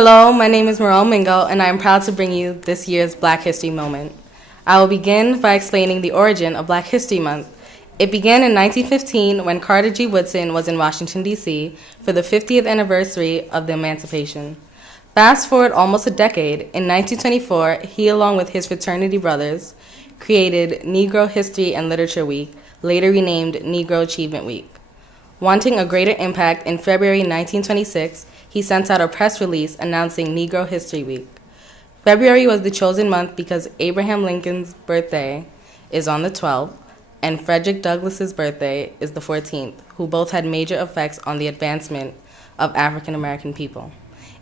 Hello, my name is Mirel Mingo, and I am proud to bring you this year's Black History Moment. I will begin by explaining the origin of Black History Month. It began in 1915 when Carter G. Woodson was in Washington, D.C. for the 50th anniversary of the Emancipation. Fast forward almost a decade, in 1924, he, along with his fraternity brothers, created Negro History and Literature Week, later renamed Negro Achievement Week. Wanting a greater impact, in February 1926, he sent out a press release announcing Negro History Week. February was the chosen month because Abraham Lincoln's birthday is on the 12th, and Frederick Douglass's birthday is the 14th, who both had major effects on the advancement of African American people.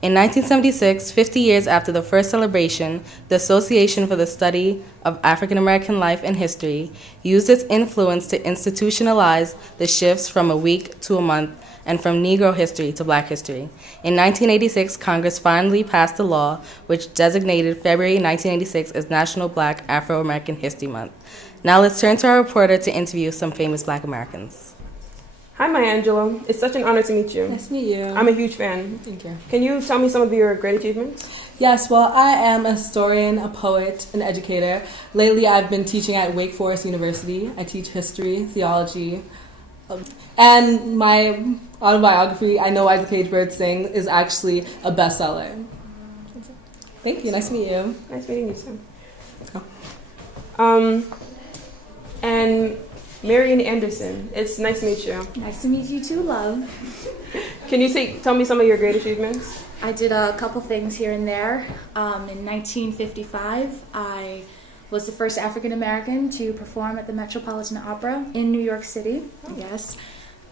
In 1976, 50 years after the first celebration, the Association for the Study of African American Life and History used its influence to institutionalize the shifts from a week to a month and from Negro history to Black history. In 1986, Congress finally passed a law which designated February 1986 as National Black Afro-American History Month. Now let's turn to our reporter to interview some famous Black Americans. Hi, Maya Angelou. It's such an honor to meet you. Nice to meet you. I'm a huge fan. Thank you. Can you tell me some of your great achievements? Yes, well, I am a historian, a poet, an educator. Lately, I've been teaching at Wake Forest University. I teach history, theology, and my autobiography, I Know Why the Caged Birds Sing, is actually a bestseller. Thank you. Nice to meet you. Nice meeting you, too. Oh. And Marian Anderson, it's nice to meet you. Nice to meet you too, love. Can you tell me some of your great achievements? I did a couple things here and there. In 1955, I was the first African American to perform at the Metropolitan Opera in New York City. Yes.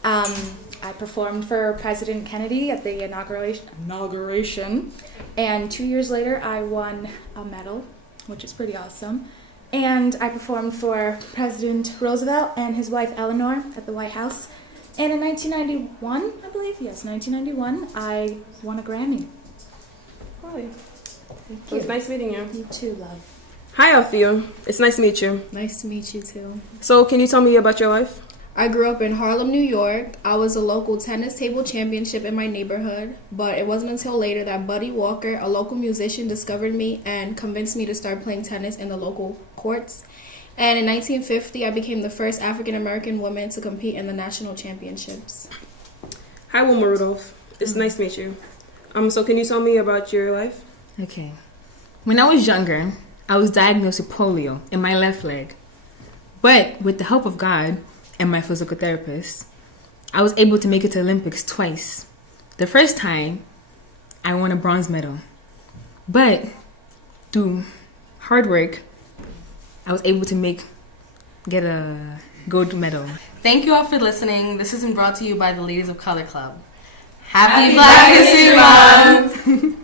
I performed for President Kennedy at the inauguration. And 2 years later, I won a medal, which is pretty awesome. And I performed for President Roosevelt and his wife Eleanor at the White House. And in 1991, I believe, yes, 1991, I won a Grammy. Really? Thank It was nice meeting you. You too, love. Hi, Althea. It's nice to meet you. Nice to meet you too. So, can you tell me about your life? I grew up in Harlem, New York. I was a local tennis table championship in my neighborhood, but it wasn't until later that Buddy Walker, a local musician, discovered me and convinced me to start playing tennis in the local courts. And in 1950, I became the first African American woman to compete in the national championships. Hi, Wilma Rudolph. It's nice to meet you. So can you tell me about your life? Okay. When I was younger, I was diagnosed with polio in my left leg. But with the help of God and my physical therapist, I was able to make it to the Olympics twice. The first time, I won a bronze medal. But through hard work, I was able to get a gold medal. Thank you all for listening. This has been brought to you by the Ladies of Color Club. Happy Black History Month!